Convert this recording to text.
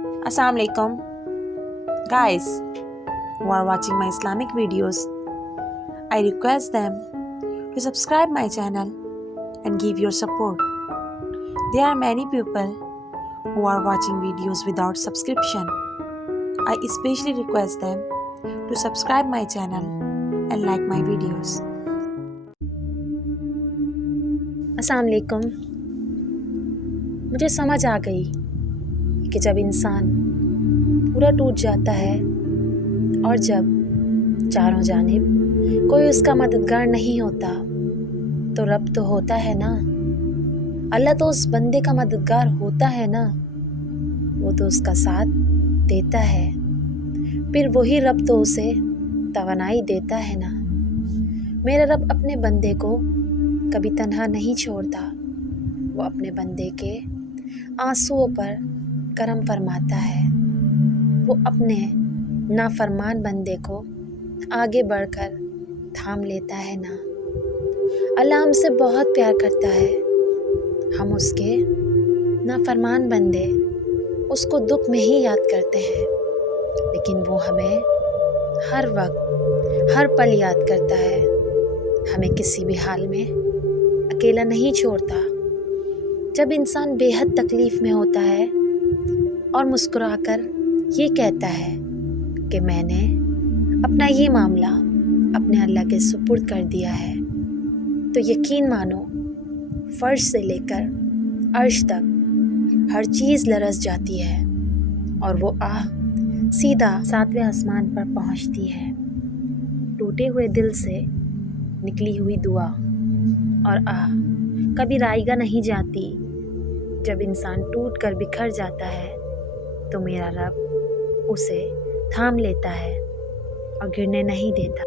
Assalamu alaikum. Guys who are watching my Islamic videos, I request them to subscribe my channel and give your support. There are many people who are watching videos without subscription. I especially request them to subscribe my channel and like my videos. अस्सलाम वालेकुम। मुझे समझ आ गई कि जब इंसान पूरा टूट जाता है और जब चारों जानिब कोई उसका मददगार नहीं होता तो रब तो होता है ना। अल्लाह तो उस बंदे का मददगार होता है ना, वो तो उसका साथ देता है, फिर वही रब तो उसे तवानाई देता है ना। मेरा रब अपने बंदे को कभी तन्हा नहीं छोड़ता, वो अपने बंदे के आंसुओं पर करम फरमाता है। वो अपने नाफरमान बंदे को आगे बढ़कर थाम लेता है ना। अल्लाह हमसे बहुत प्यार करता है। हम उसके नाफरमान बंदे उसको दुख में ही याद करते हैं, लेकिन वो हमें हर वक्त हर पल याद करता है। हमें किसी भी हाल में अकेला नहीं छोड़ता। जब इंसान बेहद तकलीफ़ में होता है और मुस्कुराकर ये कहता है कि मैंने अपना ये मामला अपने अल्लाह के सुपुर्द कर दिया है, तो यकीन मानो फर्श से लेकर अर्श तक हर चीज़ लरज़ जाती है और वो आह सीधा 7वें आसमान पर पहुंचती है। टूटे हुए दिल से निकली हुई दुआ और आह कभी राइगा नहीं जाती। जब इंसान टूट कर बिखर जाता है तो मेरा रब उसे थाम लेता है और गिरने नहीं देता।